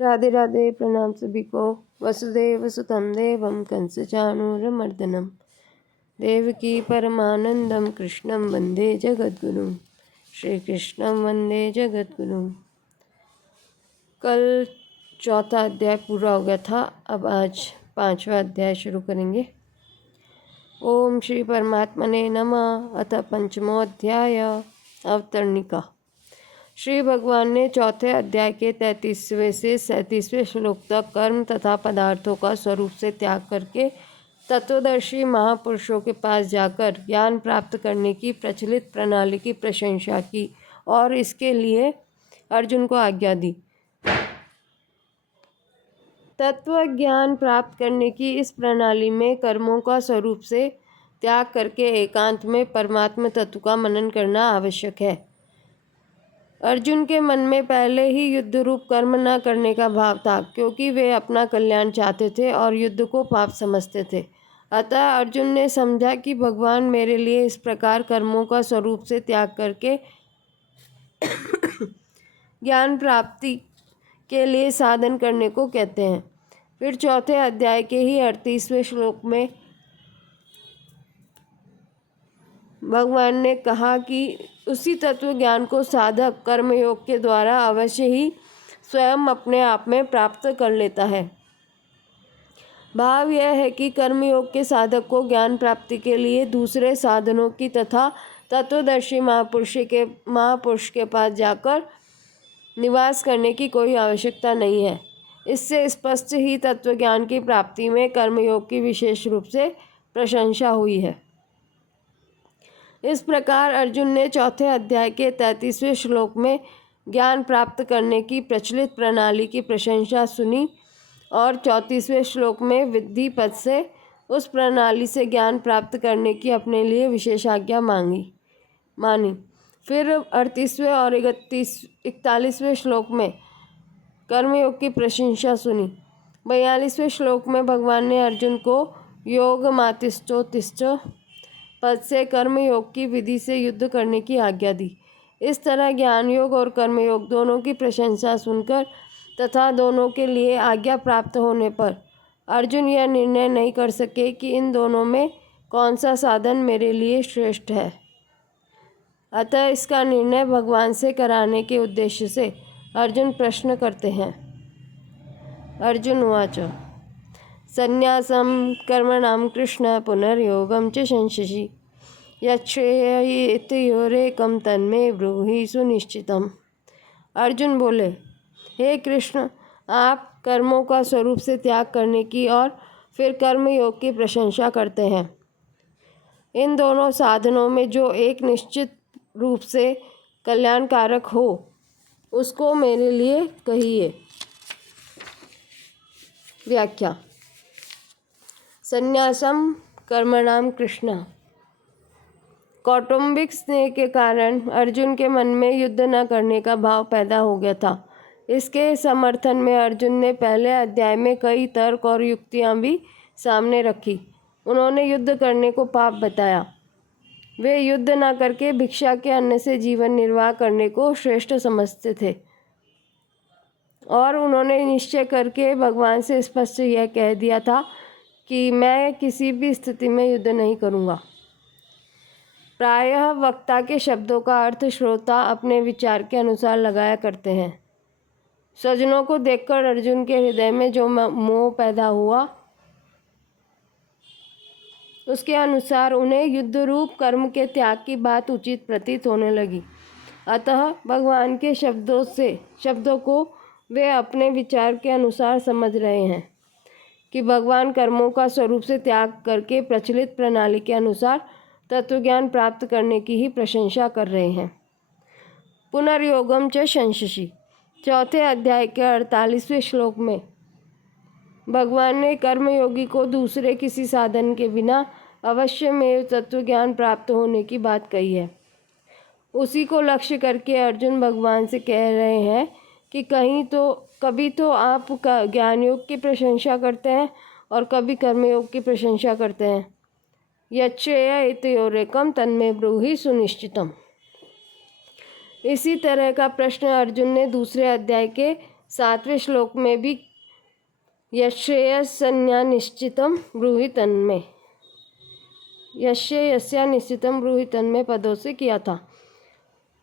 राधे राधे। प्रणाम सभी को। वसुदेव सुतं देवं कंसचाणूरमर्दनं देवकी परमानंदं कृष्णं वंदे जगद्गुरुं। श्री कृष्णं वंदे जगद्गुरुं। कल चौथा अध्याय पूरा हो गया था, अब आज पांचवा अध्याय शुरू करेंगे। ओम श्री परमात्मने नमः। अथ पंचमो अध्याय अवतरणिका। श्री भगवान ने चौथे अध्याय के 33वें से 37वें श्लोक तक कर्म तथा पदार्थों का स्वरूप से त्याग करके तत्वदर्शी महापुरुषों के पास जाकर ज्ञान प्राप्त करने की प्रचलित प्रणाली की प्रशंसा की और इसके लिए अर्जुन को आज्ञा दी। तत्व ज्ञान प्राप्त करने की इस प्रणाली में कर्मों का स्वरूप से त्याग करके एकांत में परमात्मा तत्व का मनन करना आवश्यक है। अर्जुन के मन में पहले ही युद्ध रूप कर्म न करने का भाव था, क्योंकि वे अपना कल्याण चाहते थे और युद्ध को पाप समझते थे। अतः अर्जुन ने समझा कि भगवान मेरे लिए इस प्रकार कर्मों का स्वरूप से त्याग करके ज्ञान प्राप्ति के लिए साधन करने को कहते हैं। फिर चौथे अध्याय के ही 38वें श्लोक में भगवान ने कहा कि उसी तत्व ज्ञान को साधक कर्मयोग के द्वारा अवश्य ही स्वयं अपने आप में प्राप्त कर लेता है। भाव यह है कि कर्मयोग के साधक को ज्ञान प्राप्ति के लिए दूसरे साधनों की तथा तत्वदर्शी महापुरुष के पास जाकर निवास करने की कोई आवश्यकता नहीं है। इससे स्पष्ट ही तत्व ज्ञान की प्राप्ति में कर्मयोग की विशेष रूप से प्रशंसा हुई है। इस प्रकार अर्जुन ने चौथे अध्याय के 33वें श्लोक में ज्ञान प्राप्त करने की प्रचलित प्रणाली की प्रशंसा सुनी और 34वें श्लोक में विद्धि पद से उस प्रणाली से ज्ञान प्राप्त करने की अपने लिए विशेष आज्ञा मानी। फिर 38वें और 41वें श्लोक में कर्मयोग की प्रशंसा सुनी। 42वें श्लोक में भगवान ने अर्जुन को योग मातिष्ठोतिष्ठ पद से कर्मयोग की विधि से युद्ध करने की आज्ञा दी। इस तरह ज्ञान योग और कर्मयोग दोनों की प्रशंसा सुनकर तथा दोनों के लिए आज्ञा प्राप्त होने पर अर्जुन यह निर्णय नहीं कर सके कि इन दोनों में कौन सा साधन मेरे लिए श्रेष्ठ है। अतः इसका निर्णय भगवान से कराने के उद्देश्य से अर्जुन प्रश्न करते हैं। अर्जुन उवाच संन्यासं कर्मणां कृष्ण पुनर्योगं च संशसि यच्छ्रेयैतयोरेकं तन्मे ब्रूहि सुनिश्चितम्। अर्जुन बोले, हे कृष्ण, आप कर्मों का स्वरूप से त्याग करने की और फिर कर्मयोग की प्रशंसा करते हैं। इन दोनों साधनों में जो एक निश्चित रूप से कल्याणकारक हो उसको मेरे लिए कहिए। व्याख्या। संन्यासम कर्मणाम कृष्ण। कौटुंबिक स्नेह के कारण अर्जुन के मन में युद्ध न करने का भाव पैदा हो गया था। इसके समर्थन में अर्जुन ने पहले अध्याय में कई तर्क और युक्तियां भी सामने रखी। उन्होंने युद्ध करने को पाप बताया। वे युद्ध न करके भिक्षा के अन्न से जीवन निर्वाह करने को श्रेष्ठ समझते थे और उन्होंने निश्चय करके भगवान से स्पष्ट यह कह दिया था कि मैं किसी भी स्थिति में युद्ध नहीं करूँगा। प्रायः वक्ता के शब्दों का अर्थ श्रोता अपने विचार के अनुसार लगाया करते हैं। स्वजनों को देखकर अर्जुन के हृदय में जो मोह पैदा हुआ उसके अनुसार उन्हें युद्ध रूप कर्म के त्याग की बात उचित प्रतीत होने लगी। अतः भगवान के शब्दों को वे अपने विचार के अनुसार समझ रहे हैं कि भगवान कर्मों का स्वरूप से त्याग करके प्रचलित प्रणाली के अनुसार तत्वज्ञान प्राप्त करने की ही प्रशंसा कर रहे हैं। पुनर्योगम च संशसि। चौथे अध्याय के 48वें श्लोक में भगवान ने कर्मयोगी को दूसरे किसी साधन के बिना अवश्य में तत्वज्ञान प्राप्त होने की बात कही है। उसी को लक्ष्य करके अर्जुन भगवान से कह रहे हैं कि कभी तो आप ज्ञान योग की प्रशंसा करते हैं और कभी कर्मयोग की प्रशंसा करते हैं। यच्छ्रेयैतयोरेकं तन्मे ब्रूहि सुनिश्चितम्। इसी तरह का प्रश्न अर्जुन ने दूसरे अध्याय के 7वें श्लोक में भी यश्रेयस्या निश्चितम ब्रूहि तन्मे, यस्या निश्चितम ब्रूहि तन्मे पदों से किया था।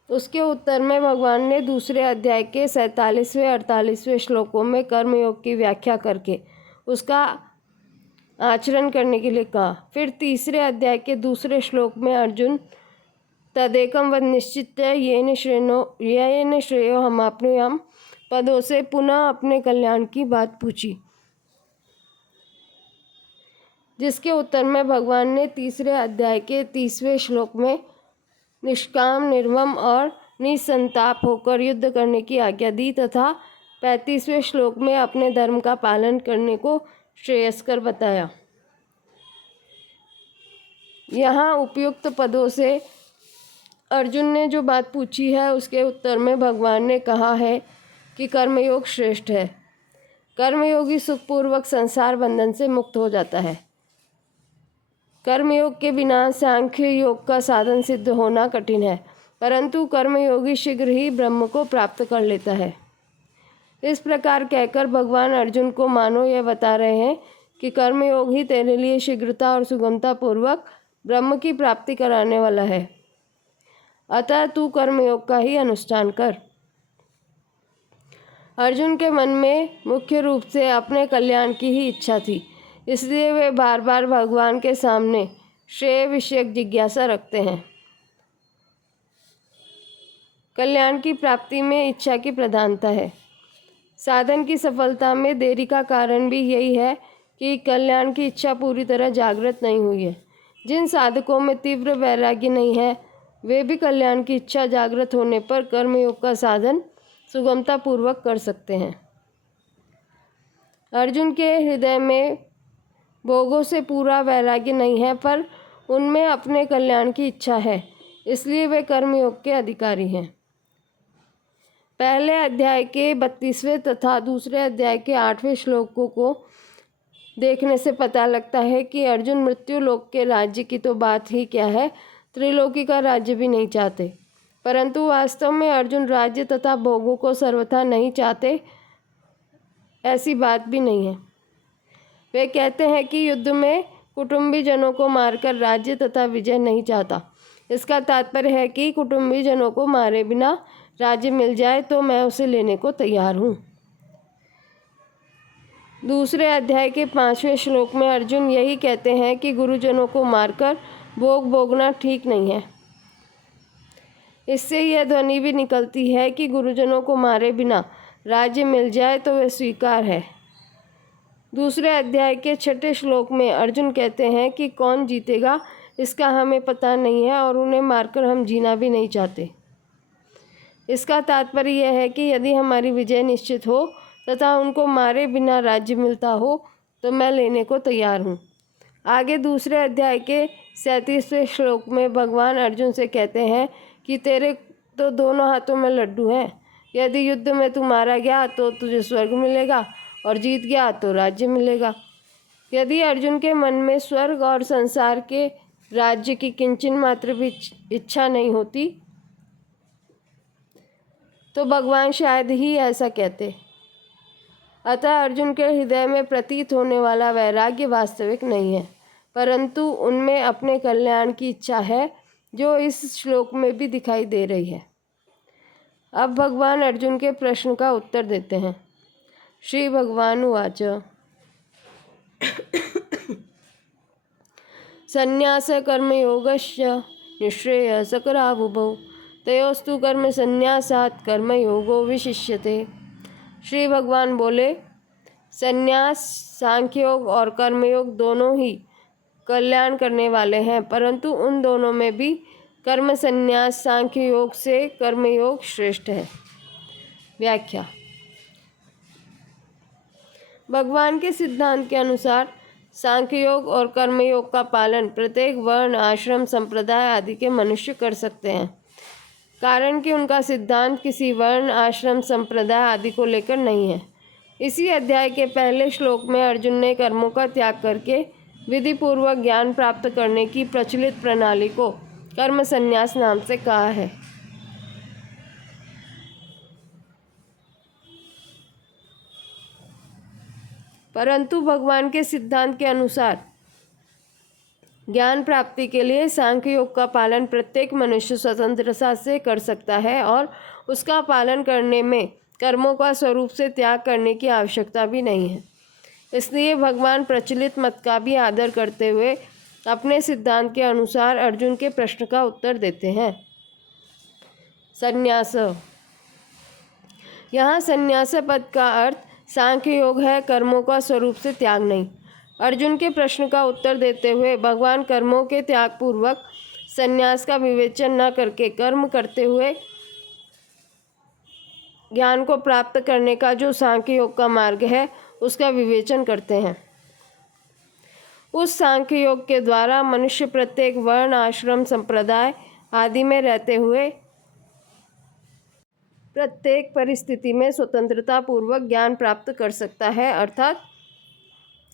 उसके उत्तर में भगवान ने दूसरे अध्याय के 47वें 48वें श्लोकों में कर्मयोग की व्याख्या करके उसका आचरण करने के लिए कहा। फिर तीसरे अध्याय के दूसरे श्लोक में अर्जुन तदेकम वद निश्चित येन श्रेयो हमाप्नुयाम पदों से पुनः अपने कल्याण की बात पूछी, जिसके उत्तर में भगवान ने तीसरे अध्याय के 30वें श्लोक में निष्काम, निर्मम और निसंताप होकर युद्ध करने की आज्ञा दी तथा 35वें श्लोक में अपने धर्म का पालन करने को श्रेयस्कर बताया। यहाँ उपयुक्त पदों से अर्जुन ने जो बात पूछी है उसके उत्तर में भगवान ने कहा है कि कर्मयोग श्रेष्ठ है। कर्मयोगी सुखपूर्वक संसार बंधन से मुक्त हो जाता है। कर्मयोग के बिना सांख्य योग का साधन सिद्ध होना कठिन है, परंतु कर्मयोगी शीघ्र ही ब्रह्म को प्राप्त कर लेता है। इस प्रकार कहकर भगवान अर्जुन को मानो यह बता रहे हैं कि कर्मयोग ही तेरे लिए शीघ्रता और सुगमता पूर्वक ब्रह्म की प्राप्ति कराने वाला है। अतः तू कर्मयोग का ही अनुष्ठान कर। अर्जुन के मन में मुख्य रूप से अपने कल्याण की ही इच्छा थी, इसलिए वे बार बार भगवान के सामने श्रेय विषयक जिज्ञासा रखते हैं। कल्याण की प्राप्ति में इच्छा की प्रधानता है। साधन की सफलता में देरी का कारण भी यही है कि कल्याण की इच्छा पूरी तरह जागृत नहीं हुई है। जिन साधकों में तीव्र वैराग्य नहीं है वे भी कल्याण की इच्छा जागृत होने पर कर्मयोग का साधन सुगमता पूर्वक कर सकते हैं। अर्जुन के हृदय में भोगों से पूरा वैराग्य नहीं है, पर उनमें अपने कल्याण की इच्छा है, इसलिए वे कर्मयोग के अधिकारी हैं। पहले अध्याय के 32वें तथा दूसरे अध्याय के 8वें श्लोकों को देखने से पता लगता है कि अर्जुन मृत्यु लोक के राज्य की तो बात ही क्या है, त्रिलोकी का राज्य भी नहीं चाहते। परंतु वास्तव में अर्जुन राज्य तथा भोगों को सर्वथा नहीं चाहते, ऐसी बात भी नहीं है। वे कहते हैं कि युद्ध में कुटुंबी जनों को मारकर राज्य तथा विजय नहीं चाहता। इसका तात्पर्य है कि कुटुंबी जनों को मारे बिना राज्य मिल जाए तो मैं उसे लेने को तैयार हूँ। दूसरे अध्याय के 5वें श्लोक में अर्जुन यही कहते हैं कि गुरुजनों को मारकर भोग भोगना ठीक नहीं है। इससे यह ध्वनि भी निकलती है कि गुरुजनों को मारे बिना राज्य मिल जाए तो वह स्वीकार है। दूसरे अध्याय के 6ठे श्लोक में अर्जुन कहते हैं कि कौन जीतेगा इसका हमें पता नहीं है और उन्हें मारकर हम जीना भी नहीं चाहते। इसका तात्पर्य यह है कि यदि हमारी विजय निश्चित हो तथा उनको मारे बिना राज्य मिलता हो तो मैं लेने को तैयार हूँ। आगे दूसरे अध्याय के 37वें श्लोक में भगवान अर्जुन से कहते हैं कि तेरे तो दोनों हाथों में लड्डू हैं। यदि युद्ध में तू मारा गया तो तुझे स्वर्ग मिलेगा और जीत गया तो राज्य मिलेगा। यदि अर्जुन के मन में स्वर्ग और संसार के राज्य की किंचन मात्र भी इच्छा नहीं होती तो भगवान शायद ही ऐसा कहते। अतः अर्जुन के हृदय में प्रतीत होने वाला वैराग्य वास्तविक नहीं है, परंतु उनमें अपने कल्याण की इच्छा है, जो इस श्लोक में भी दिखाई दे रही है। अब भगवान अर्जुन के प्रश्न का उत्तर देते हैं। श्री भगवान उवाच संन्यास कर्मयोगस्य निःश्रेयसकरावुभौ तयोस्तु कर्म संन्यासात् कर्मयोगो विशिष्यते। श्री भगवान बोले, संन्यास, सांख्योग और कर्मयोग दोनों ही कल्याण करने वाले हैं, परंतु उन दोनों में भी कर्म संन्यास सांख्य योग से कर्मयोग श्रेष्ठ है। व्याख्या। भगवान के सिद्धांत के अनुसार सांख्य योग और कर्मयोग का पालन प्रत्येक वर्ण, आश्रम, संप्रदाय आदि के मनुष्य कर सकते हैं, कारण कि उनका सिद्धांत किसी वर्ण, आश्रम, संप्रदाय आदि को लेकर नहीं है। इसी अध्याय के पहले श्लोक में अर्जुन ने कर्मों का त्याग करके विधि पूर्वक ज्ञान प्राप्त करने की प्रचलित प्रणाली को कर्म संन्यास नाम से कहा है। परंतु भगवान के सिद्धांत के अनुसार ज्ञान प्राप्ति के लिए सांख्य योग का पालन प्रत्येक मनुष्य स्वतंत्रता से कर सकता है और उसका पालन करने में कर्मों का स्वरूप से त्याग करने की आवश्यकता भी नहीं है। इसलिए भगवान प्रचलित मत का भी आदर करते हुए अपने सिद्धांत के अनुसार अर्जुन के प्रश्न का उत्तर देते हैं। संन्यास। यहाँ संन्यास पद का अर्थ सांख्य योग है, कर्मों का स्वरूप से त्याग नहीं। अर्जुन के प्रश्न का उत्तर देते हुए भगवान कर्मों के त्याग पूर्वक संन्यास का विवेचन न करके कर्म करते हुए ज्ञान को प्राप्त करने का जो सांख्य योग का मार्ग है उसका विवेचन करते हैं। उस सांख्य योग के द्वारा मनुष्य प्रत्येक वर्ण, आश्रम, संप्रदाय आदि में रहते हुए प्रत्येक परिस्थिति में स्वतंत्रता पूर्वक ज्ञान प्राप्त कर सकता है, अर्थात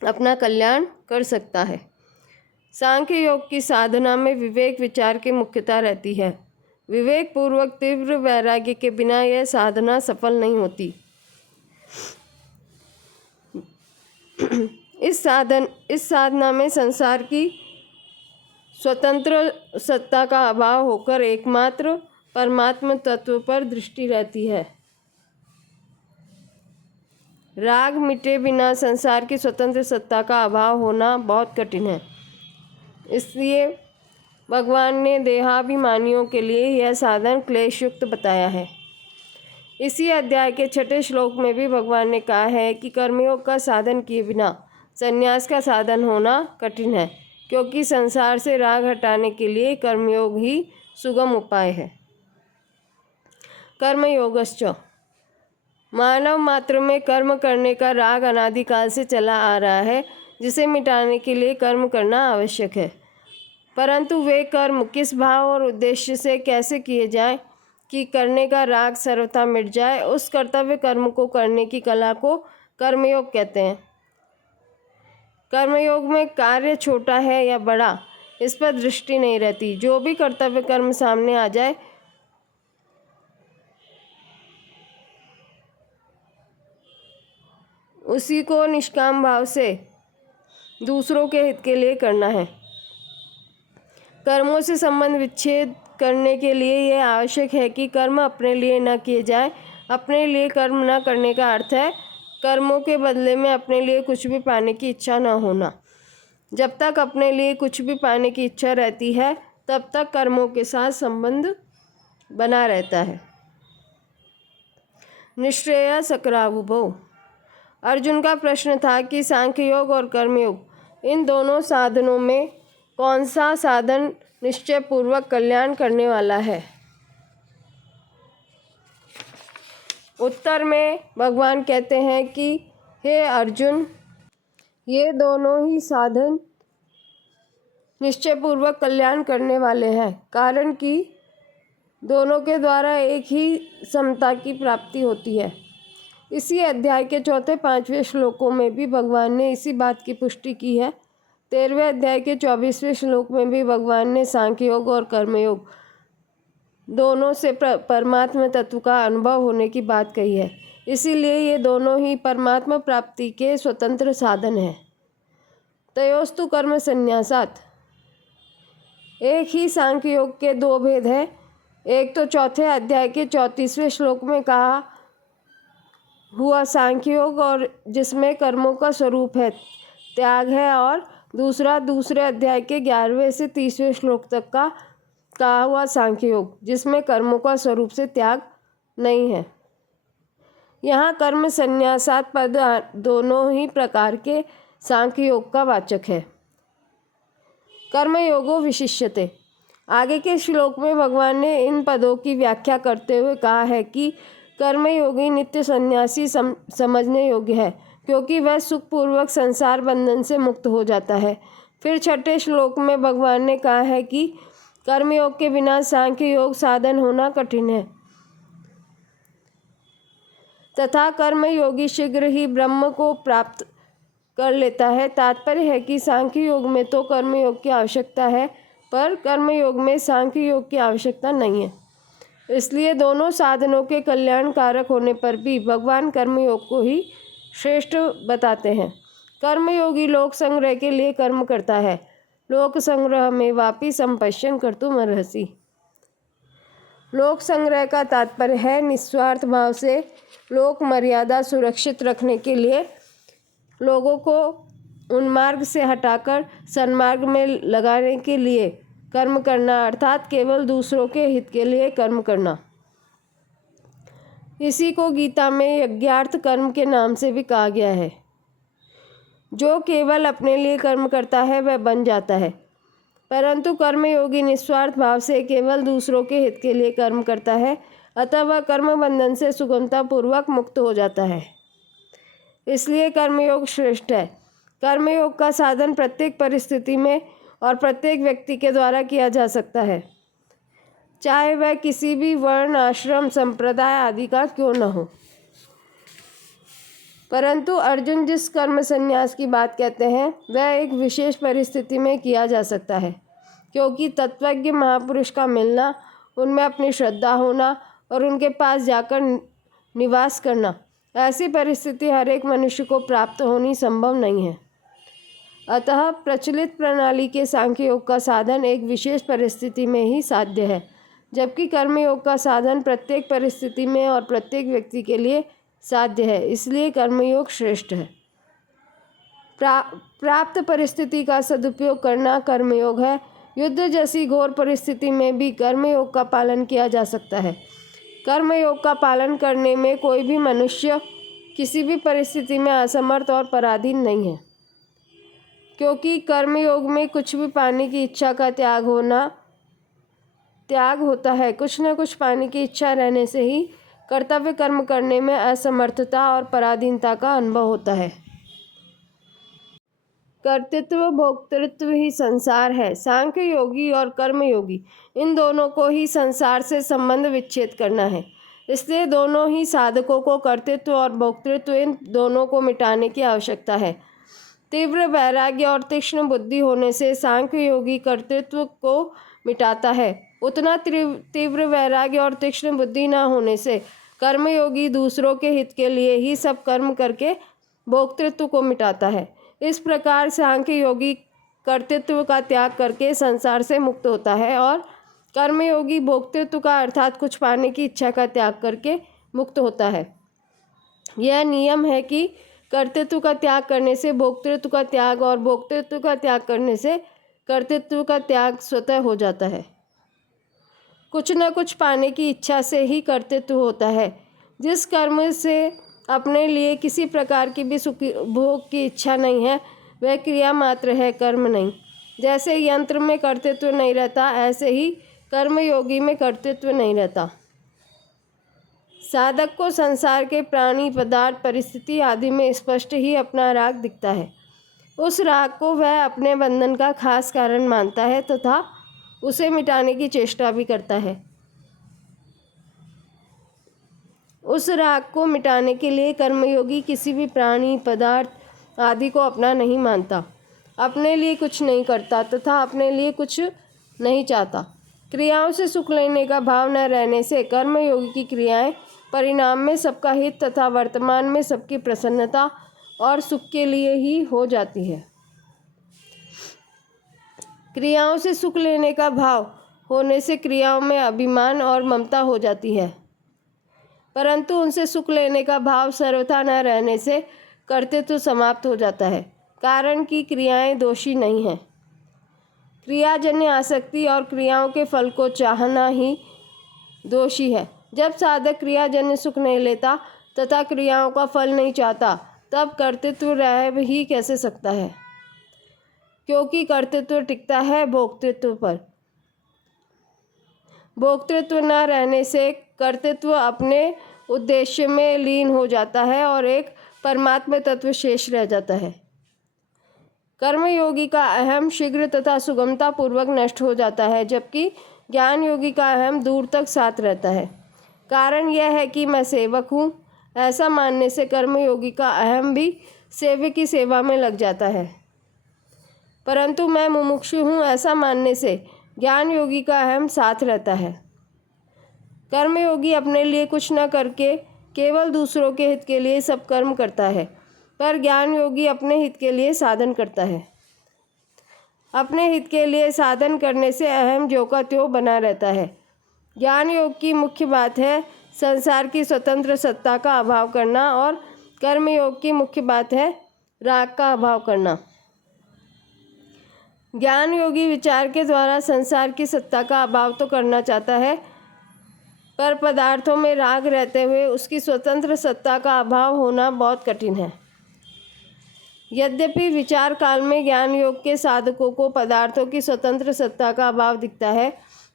अपना कल्याण कर सकता है। सांख्य योग की साधना में विवेक विचार की मुख्यता रहती है। विवेक पूर्वक तीव्र वैराग्य के बिना यह साधना सफल नहीं होती। इस साधना में संसार की स्वतंत्र सत्ता का अभाव होकर एकमात्र परमात्म तत्व पर दृष्टि रहती है। राग मिटे बिना संसार की स्वतंत्र सत्ता का अभाव होना बहुत कठिन है। इसलिए भगवान ने देहाभिमानियों के लिए यह साधन क्लेशयुक्त बताया है। इसी अध्याय के 6 श्लोक में भी भगवान ने कहा है कि कर्मयोग का साधन किए बिना संन्यास का साधन होना कठिन है, क्योंकि संसार से राग हटाने के लिए कर्मयोग ही सुगम उपाय है। कर्मयोगश्च। मानव मात्र में कर्म करने का राग अनादिकाल से चला आ रहा है, जिसे मिटाने के लिए कर्म करना आवश्यक है। परंतु वे कर्म किस भाव और उद्देश्य से कैसे किए जाएं कि करने का राग सर्वथा मिट जाए, उस कर्तव्य कर्म को करने की कला को कर्मयोग कहते हैं। कर्मयोग में कार्य छोटा है या बड़ा, इस पर दृष्टि नहीं रहती। जो भी कर्तव्य कर्म सामने आ जाए उसी को निष्काम भाव से दूसरों के हित के लिए करना है। कर्मों से संबंध विच्छेद करने के लिए यह आवश्यक है कि कर्म अपने लिए न किए जाए। अपने लिए कर्म न करने का अर्थ है कर्मों के बदले में अपने लिए कुछ भी पाने की इच्छा न होना। जब तक अपने लिए कुछ भी पाने की इच्छा रहती है, तब तक कर्मों के साथ संबंध बना रहता है। निश्रेय सकरावुभौ। अर्जुन का प्रश्न था कि सांख्य योग और कर्मयोग, इन दोनों साधनों में कौन सा साधन निश्चय पूर्वक कल्याण करने वाला है। उत्तर में भगवान कहते हैं कि हे अर्जुन, ये दोनों ही साधन निश्चय पूर्वक कल्याण करने वाले हैं, कारण कि दोनों के द्वारा एक ही समता की प्राप्ति होती है। इसी अध्याय के 4-5वें श्लोकों में भी भगवान ने इसी बात की पुष्टि की है। 13वें अध्याय के 24वें श्लोक में भी भगवान ने सांख्य योग और कर्मयोग दोनों से परमात्मा तत्व का अनुभव होने की बात कही है। इसीलिए ये दोनों ही परमात्मा प्राप्ति के स्वतंत्र साधन हैं। तयोस्तु कर्म संन्यासात्। एक ही सांख्य योग के 2 भेद हैं। एक तो 4थे अध्याय के 34वें श्लोक में कहा हुआ सांख्य योग, और जिसमें कर्मों का स्वरूप है त्याग है, और दूसरा दूसरे अध्याय के 11वें से 30वें श्लोक तक का कहा हुआ सांख्य योग, जिसमें कर्मों का स्वरूप से त्याग नहीं है। यहाँ कर्म संन्यासात् पद दोनों ही प्रकार के सांख्य योग का वाचक है। कर्मयोगो विशिष्यते। आगे के श्लोक में भगवान ने इन पदों की व्याख्या करते हुए कहा है कि कर्मयोगी नित्य सन्यासी समझने योग्य है, क्योंकि वह सुखपूर्वक संसार बंधन से मुक्त हो जाता है। फिर 6ठे श्लोक में भगवान ने कहा है कि कर्मयोग के बिना सांख्य योग साधन होना कठिन है, तथा कर्मयोगी शीघ्र ही ब्रह्म को प्राप्त कर लेता है। तात्पर्य है कि सांख्य योग में तो कर्मयोग की आवश्यकता है, पर कर्मयोग में सांख्य योग की आवश्यकता नहीं है। इसलिए दोनों साधनों के कल्याण कारक होने पर भी भगवान कर्मयोग को ही श्रेष्ठ बताते हैं। कर्मयोगी लोक संग्रह के लिए कर्म करता है। लोक संग्रह में वापी संपश्यन कर्तुमर्हसि। लोक संग्रह का तात्पर्य है निस्वार्थ भाव से लोक मर्यादा सुरक्षित रखने के लिए लोगों को उन्मार्ग से हटाकर सन्मार्ग में लगाने के लिए कर्म करना, अर्थात केवल दूसरों के हित के लिए कर्म करना। इसी को गीता में यज्ञार्थ कर्म के नाम से भी कहा गया है। जो केवल अपने लिए कर्म करता है वह बन जाता है, परंतु कर्मयोगी निस्वार्थ भाव से केवल दूसरों के हित के लिए कर्म करता है, अतः वह कर्म बंधन से सुगमतापूर्वक मुक्त हो जाता है। इसलिए कर्मयोग श्रेष्ठ है। कर्मयोग का साधन प्रत्येक परिस्थिति में और प्रत्येक व्यक्ति के द्वारा किया जा सकता है, चाहे वह किसी भी वर्ण, आश्रम, संप्रदाय आदि का क्यों न हो। परंतु अर्जुन जिस कर्म संन्यास की बात कहते हैं वह एक विशेष परिस्थिति में किया जा सकता है, क्योंकि तत्वज्ञ महापुरुष का मिलना, उनमें अपनी श्रद्धा होना और उनके पास जाकर निवास करना, ऐसी परिस्थिति हर एक मनुष्य को प्राप्त होनी संभव नहीं है। अतः प्रचलित प्रणाली के सांख्य योग का साधन एक विशेष परिस्थिति में ही साध्य है, जबकि कर्मयोग का साधन प्रत्येक परिस्थिति में और प्रत्येक व्यक्ति के लिए साध्य है। इसलिए कर्मयोग श्रेष्ठ है। प्राप्त परिस्थिति का सदुपयोग करना कर्मयोग है। युद्ध जैसी घोर परिस्थिति में भी कर्मयोग का पालन किया जा सकता है। कर्मयोग का पालन करने में कोई भी मनुष्य किसी भी परिस्थिति में असमर्थ और पराधीन नहीं है, क्योंकि कर्मयोग में कुछ भी पाने की इच्छा का त्याग होता है। कुछ न कुछ पाने की इच्छा रहने से ही कर्तव्य कर्म करने में असमर्थता और पराधीनता का अनुभव होता है। कर्तृत्व भोक्तृत्व ही संसार है। सांख्य योगी और कर्मयोगी इन दोनों को ही संसार से संबंध विच्छेद करना है। इसलिए दोनों ही साधकों को कर्तृत्व और भोक्तृत्व इन दोनों को मिटाने की आवश्यकता है। तीव्र वैराग्य और तीक्ष्ण बुद्धि होने से सांख्य योगी कर्तृत्व को मिटाता है, उतना तीव्र वैराग्य और तीक्ष्ण बुद्धि न होने से कर्मयोगी दूसरों के हित के लिए ही सब कर्म करके भोक्तृत्व को मिटाता है। इस प्रकार सांख्य योगी कर्तृत्व का त्याग करके संसार से मुक्त होता है और कर्मयोगी भोक्तृत्व का अर्थात कुछ पाने की इच्छा का त्याग करके मुक्त होता है। यह नियम है कि कर्तृत्व का त्याग करने से भोक्तृत्व का त्याग और भोक्तृत्व का त्याग करने से कर्तृत्व का त्याग स्वतः हो जाता है। कुछ न कुछ पाने की इच्छा से ही कर्तृत्व होता है। जिस कर्म से अपने लिए किसी प्रकार की भी भोग की इच्छा नहीं है वह क्रिया मात्र है, कर्म नहीं। जैसे यंत्र में कर्तृत्व नहीं रहता, ऐसे ही कर्मयोगी में कर्तृत्व नहीं रहता। साधक को संसार के प्राणी, पदार्थ, परिस्थिति आदि में स्पष्ट ही अपना राग दिखता है। उस राग को वह अपने बंधन का खास कारण मानता है तथा उसे मिटाने की चेष्टा भी करता है। उस राग को मिटाने के लिए कर्मयोगी किसी भी प्राणी, पदार्थ आदि को अपना नहीं मानता, अपने लिए कुछ नहीं करता तथा अपने लिए कुछ नहीं चाहता। क्रियाओं से सुख लेने का भाव न रहने से कर्मयोगी की क्रियाएं परिणाम में सबका हित तथा वर्तमान में सबकी प्रसन्नता और सुख के लिए ही हो जाती है। क्रियाओं से सुख लेने का भाव होने से क्रियाओं में अभिमान और ममता हो जाती है, परंतु उनसे सुख लेने का भाव सर्वथा न रहने से कर्तृत्व समाप्त हो जाता है, कारण कि क्रियाएं दोषी नहीं हैं। क्रियाजन्य आसक्ति और क्रियाओं के फल को चाहना ही दोषी है। जब साधक क्रियाजन्य सुख नहीं लेता तथा क्रियाओं का फल नहीं चाहता, तब कर्तृत्व रह ही कैसे सकता है, क्योंकि कर्तृत्व टिकता है भोक्तृत्व पर। भोक्तृत्व न रहने से कर्तृत्व अपने उद्देश्य में लीन हो जाता है और एक परमात्मा तत्व शेष रह जाता है। कर्मयोगी का अहम शीघ्र तथा सुगमता पूर्वक नष्ट हो जाता है, जबकि ज्ञान योगी का अहम दूर तक साथ रहता है। कारण यह है कि मैं सेवक हूँ, ऐसा मानने से कर्मयोगी का अहम भी सेवक की सेवा में लग जाता है, परंतु मैं मुमुक्षु हूँ, ऐसा मानने से ज्ञान योगी का अहम साथ रहता है। कर्मयोगी अपने लिए कुछ न करके केवल दूसरों के हित के लिए सब कर्म करता है। पर ज्ञान योगी अपने हित के लिए साधन करता है। अपने हित के लिए साधन करने से अहम ज्यों का त्यों बना रहता है। ज्ञान योग की मुख्य बात है संसार की स्वतंत्र सत्ता का अभाव करना, और कर्म योग की मुख्य बात है राग का अभाव करना। ज्ञान योगी विचार के द्वारा संसार की सत्ता का अभाव तो करना चाहता है, पर पदार्थों में राग रहते हुए उसकी स्वतंत्र सत्ता का अभाव होना बहुत कठिन है। यद्यपि विचार काल में ज्ञान योग के साधकों को पदार्थों की स्वतंत्र सत्ता का अभाव दिखता है,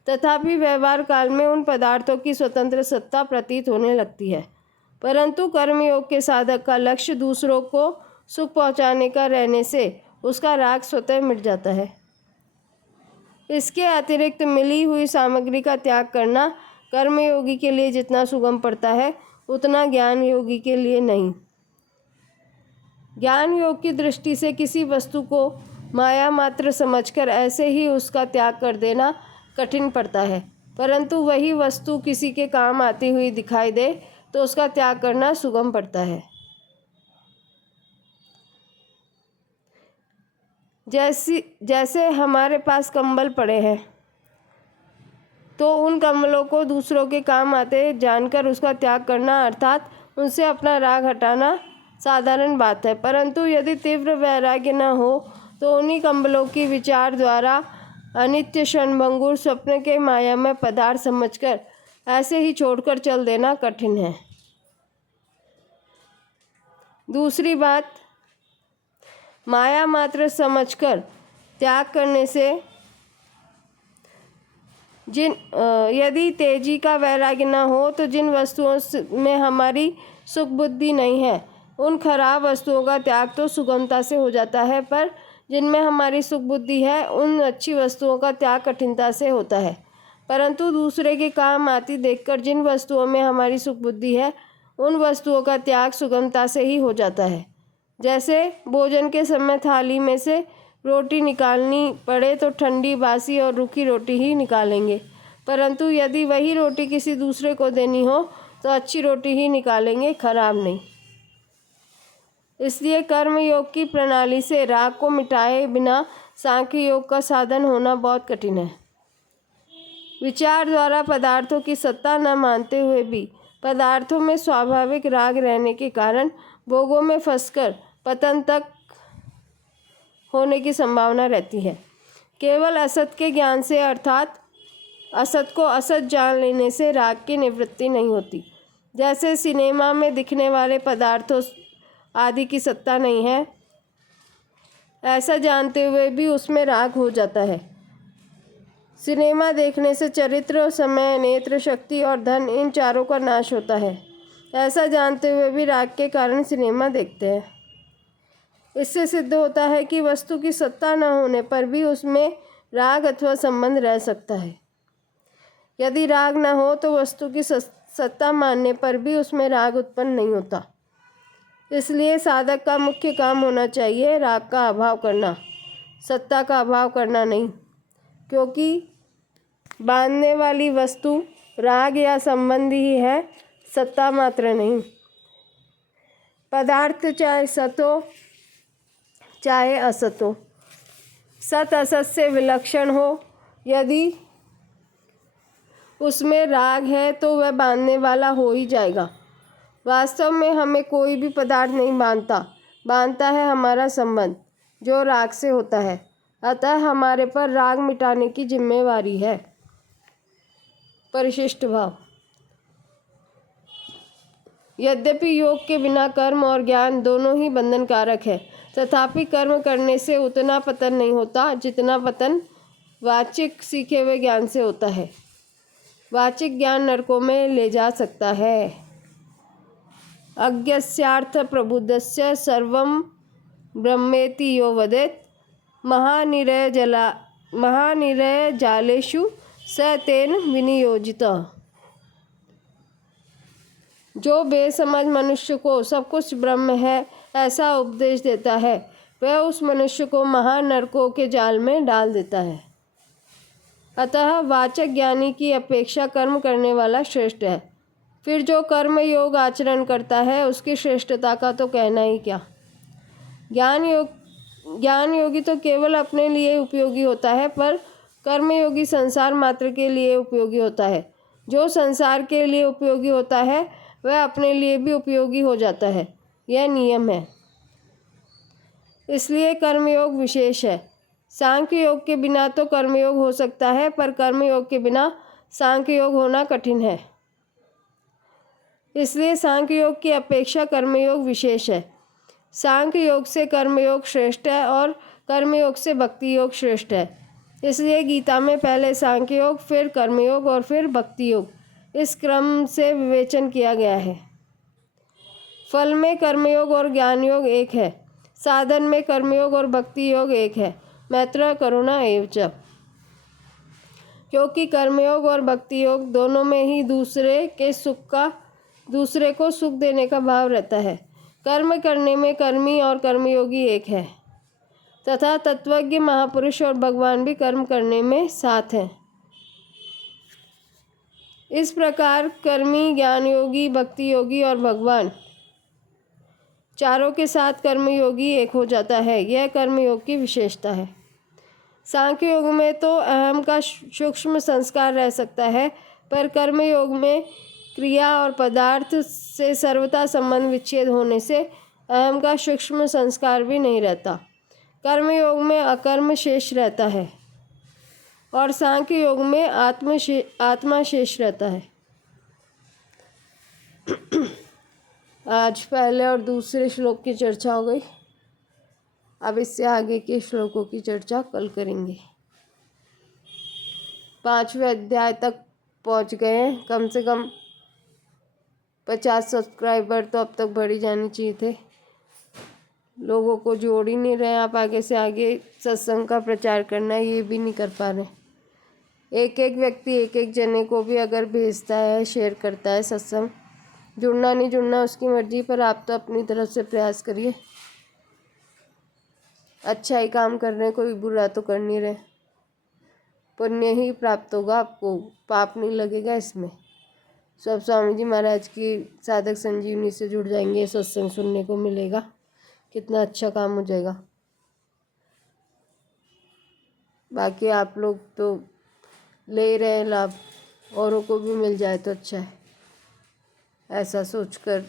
तथापि व्यवहार काल में उन पदार्थों की स्वतंत्र सत्ता प्रतीत होने लगती है। परंतु कर्मयोग के साधक का लक्ष्य दूसरों को सुख पहुंचाने का रहने से उसका राग स्वतः मिट जाता है। इसके अतिरिक्त मिली हुई सामग्री का त्याग करना कर्मयोगी के लिए जितना सुगम पड़ता है, उतना ज्ञान योगी के लिए नहीं। ज्ञान योग की दृष्टि से किसी वस्तु को माया मात्र समझकर ऐसे ही उसका त्याग कर देना कठिन पड़ता है, परंतु वही वस्तु किसी के काम आती हुई दिखाई दे तो उसका त्याग करना सुगम पड़ता है। जैसे हमारे पास कंबल पड़े हैं तो उन कंबलों को दूसरों के काम आते जानकर उसका त्याग करना अर्थात उनसे अपना राग हटाना साधारण बात है, परंतु यदि तीव्र वैराग्य न हो तो उन्हीं कंबलों की विचार द्वारा अनित्य क्षणभंगुर स्वप्न के माया में पदार्थ समझकर ऐसे ही छोड़कर चल देना कठिन है। दूसरी बात, माया मात्र समझकर त्याग करने से यदि तेजी का वैराग्य न हो तो जिन वस्तुओं में हमारी सुख बुद्धि नहीं है उन खराब वस्तुओं का त्याग तो सुगमता से हो जाता है, पर जिनमें हमारी सुख बुद्धि है उन अच्छी वस्तुओं का त्याग कठिनता से होता है। परंतु दूसरे के काम आती देखकर जिन वस्तुओं में हमारी सुख बुद्धि है उन वस्तुओं का त्याग सुगमता से ही हो जाता है। जैसे भोजन के समय थाली में से रोटी निकालनी पड़े तो ठंडी, बासी और रूखी रोटी ही निकालेंगे, परंतु यदि वही रोटी किसी दूसरे को देनी हो तो अच्छी रोटी ही निकालेंगे, खराब नहीं। इसलिए कर्म योग की प्रणाली से राग को मिटाए बिना सांख्य योग का साधन होना बहुत कठिन है। विचार द्वारा पदार्थों की सत्ता न मानते हुए भी पदार्थों में स्वाभाविक राग रहने के कारण भोगों में फंसकर पतन तक होने की संभावना रहती है। केवल असत के ज्ञान से अर्थात असत को असत जान लेने से राग की निवृत्ति नहीं होती। जैसे सिनेमा में दिखने वाले पदार्थों आदि की सत्ता नहीं है, ऐसा जानते हुए भी उसमें राग हो जाता है। सिनेमा देखने से चरित्र, समय, नेत्र शक्ति और धन, इन चारों का नाश होता है। ऐसा जानते हुए भी राग के कारण सिनेमा देखते हैं। इससे सिद्ध होता है कि वस्तु की सत्ता न होने पर भी उसमें राग अथवा संबंध रह सकता है। यदि राग न हो तो वस्तु की सत्ता मानने पर भी उसमें राग उत्पन्न नहीं होता। इसलिए साधक का मुख्य काम होना चाहिए राग का अभाव करना, सत्ता का अभाव करना नहीं, क्योंकि बांधने वाली वस्तु राग या संबंध ही है, सत्ता मात्र नहीं। पदार्थ चाहे सत हो चाहे असत हो, सत असत से विलक्षण हो, यदि उसमें राग है तो वह बांधने वाला हो ही जाएगा। वास्तव में हमें कोई भी पदार्थ नहीं बांधता है हमारा संबंध, जो राग से होता है। अतः हमारे पर राग मिटाने की जिम्मेवारी है। परिशिष्ट भाव। यद्यपि योग के बिना कर्म और ज्ञान दोनों ही बंधनकारक है, तथापि कर्म करने से उतना पतन नहीं होता जितना पतन वाचिक सीखे हुए ज्ञान से होता है। वाचिक ज्ञान नरकों में ले जा सकता है। अज्ञस्यार्थ प्रबुद्धस्य सर्वं ब्रह्मेति यो वदेत् महानिरय जालेषु स तेन विनियोजितः। जो बेसमझ मनुष्य को सब कुछ ब्रह्म है ऐसा उपदेश देता है, वह उस मनुष्य को महान नरकों के जाल में डाल देता है। अतः वाचक ज्ञानी की अपेक्षा कर्म करने वाला श्रेष्ठ है। फिर जो कर्म योग आचरण करता है उसकी श्रेष्ठता का तो कहना ही क्या। ज्ञान योगी तो केवल अपने लिए उपयोगी होता है, पर कर्मयोगी संसार मात्र के लिए उपयोगी होता है। जो संसार के लिए उपयोगी होता है वह अपने लिए भी उपयोगी हो जाता है, यह नियम है। इसलिए कर्मयोग विशेष है। सांख्य योग के बिना तो कर्मयोग हो सकता है, पर कर्मयोग के बिना सांख्य योग होना कठिन है। इसलिए सांख्य योग की अपेक्षा कर्मयोग विशेष है। सांख्य योग से कर्मयोग श्रेष्ठ है और कर्मयोग से भक्ति योग श्रेष्ठ है। इसलिए गीता में पहले सांख्य योग, फिर कर्मयोग और फिर भक्ति योग, इस क्रम से विवेचन किया गया है। फल में कर्मयोग और ज्ञान योग एक है, साधन में कर्मयोग और भक्ति योग एक है। मैत्र करुणा एवच। क्योंकि कर्मयोग और भक्ति योग दोनों में ही दूसरे को सुख देने का भाव रहता है। कर्म करने में कर्मी और कर्मयोगी एक है तथा तत्वज्ञ महापुरुष और भगवान भी कर्म करने में साथ हैं। इस प्रकार कर्मी, ज्ञान योगी, भक्ति योगी और भगवान चारों के साथ कर्मयोगी एक हो जाता है। यह कर्मयोग की विशेषता है। सांख्य योग में तो अहम का सूक्ष्म संस्कार रह सकता है, पर कर्मयोग में क्रिया और पदार्थ से सर्वथा संबंध विच्छेद होने से अहम का सूक्ष्म संस्कार भी नहीं रहता। कर्मयोग में अकर्म शेष रहता है और सांख्य योग में आत्मा शेष रहता है। आज पहले और दूसरे श्लोक की चर्चा हो गई। अब इससे आगे के श्लोकों की चर्चा कल करेंगे। 5वें अध्याय तक पहुंच गए हैं। कम से कम 50 सब्सक्राइबर तो अब तक बढ़ ही जाने चाहिए थे। लोगों को जोड़ ही नहीं रहे आप। आगे से आगे सत्संग का प्रचार करना है, ये भी नहीं कर पा रहे। एक एक व्यक्ति एक एक जने को भी अगर भेजता है, शेयर करता है सत्संग, जुड़ना नहीं जुड़ना उसकी मर्जी, पर आप तो अपनी तरफ से प्रयास करिए। अच्छा ही काम कर रहे हैं, कोई बुरा तो कर नहीं रहे। पुण्य ही प्राप्त होगा आपको, पाप नहीं लगेगा इसमें। सब स्वामी जी महाराज की साधक संजीवनी से जुड़ जाएंगे, सत्संग सुनने को मिलेगा, कितना अच्छा काम हो जाएगा। बाकी आप लोग तो ले रहे हैं लाभ, औरों को भी मिल जाए तो अच्छा है। ऐसा सोचकर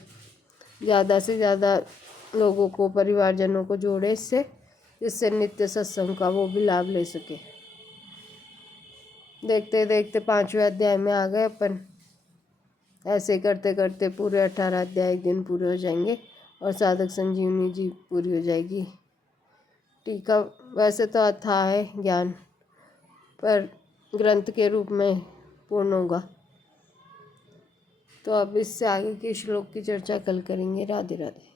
ज़्यादा से ज़्यादा लोगों को, परिवारजनों को जोड़े इससे, जिससे नित्य सत्संग का वो भी लाभ ले सके। देखते देखते 5वें अध्याय में आ गए अपन। ऐसे करते करते पूरे 18 अध्याय एक दिन पूरे हो जाएंगे और साधक संजीवनी जी पूरी हो जाएगी। टीका वैसे तो अथाह है ज्ञान, पर ग्रंथ के रूप में पूर्ण होगा। तो अब इससे आगे के श्लोक की चर्चा कल करेंगे। राधे राधे।